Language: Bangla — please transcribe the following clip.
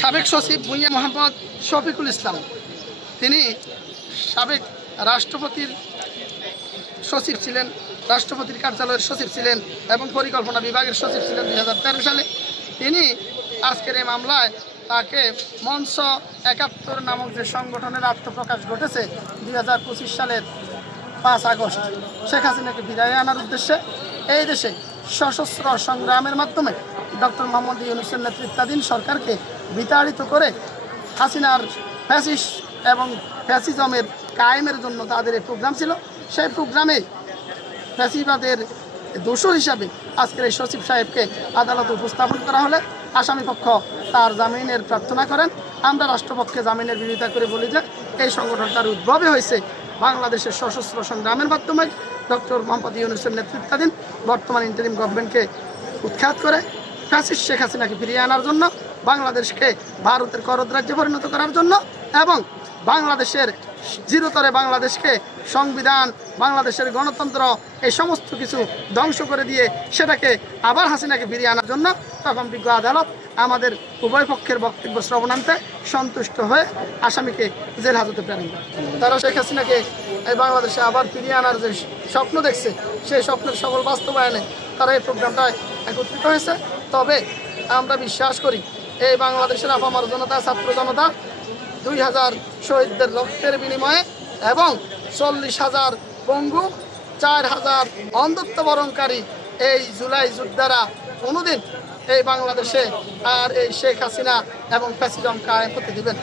সাবেক সচিব ভূঁইয়া মোহাম্মদ শফিকুল ইসলাম, তিনি সাবেক রাষ্ট্রপতির সচিব ছিলেন, রাষ্ট্রপতির কার্যালয়ের সচিব ছিলেন এবং পরিকল্পনা বিভাগের সচিব ছিলেন 2013 সালে। তিনি আজকের এই মামলায় তাকে মঞ্চ 71 নামক যে সংগঠনের আত্মপ্রকাশ ঘটেছে 2025 সালের 5 আগস্ট শেখ হাসিনাকে ফিরিয়ে আনার উদ্দেশ্যে এই দেশে সশস্ত্র সংগ্রামের মাধ্যমে ডক্টর মোহাম্মদ ইউনূসের নেতৃত্বাধীন সরকারকে বিতাড়িত করে হাসিনার ফ্যাসিস্ট এবং ফ্যাসিজমের কায়েমের জন্য তাদের এই প্রোগ্রাম ছিল। সেই প্রোগ্রামে ফ্যাসিবাদের দোষর হিসাবে আজকের এই সচিব সাহেবকে আদালতে উপস্থাপন করা হলে আসামি পক্ষ তার জামিনের প্রার্থনা করেন। আমরা রাষ্ট্রপক্ষে জামিনের বিরোধিতা করে বলি যে এই সংগঠনটার উদ্ভবই হয়েছে বাংলাদেশের সশস্ত্র সংগ্রামের মাধ্যমে ডক্টর মোহাম্মদ ইউনূসের নেতৃত্বাধীন বর্তমান ইন্টারিম গভর্নমেন্টকে উৎখাত করে ফ্যাসিস্ট শেখ হাসিনাকে ফিরিয়ে আনার জন্য, বাংলাদেশকে ভারতের করদ রাজ্যে পরিণত করার জন্য এবং বাংলাদেশের চিরতরে বাংলাদেশকে সংবিধান, বাংলাদেশের গণতন্ত্র এই সমস্ত কিছু ধ্বংস করে দিয়ে সেটাকে আবার হাসিনাকে ফিরিয়ে আনার জন্য তখন বিজ্ঞ আদালত আমাদের উভয় পক্ষের বক্তব্য শ্রবণান্তে সন্তুষ্ট হয়ে আসামিকে জেল হাজতে প্রেরণ করে। তারা শেখ হাসিনাকে এই বাংলাদেশে আবার ফিরিয়ে আনার যে স্বপ্ন দেখছে সেই স্বপ্নের সকল বাস্তবায়নে তারা এই প্রোগ্রামটায় একত্রিত হয়েছে। তবে আমরা বিশ্বাস করি এই বাংলাদেশের আপামর জনতা, ছাত্র জনতা 2000 শহীদদের রক্তের বিনিময়ে এবং 40,000 পঙ্গু, 4,000 অন্ধত্ব বরণকারী এই জুলাই যোদ্ধারা কোনোদিন এই বাংলাদেশে আর এই শেখ হাসিনা এবং ফ্যাসিজম কায়েম করতে দিবেন।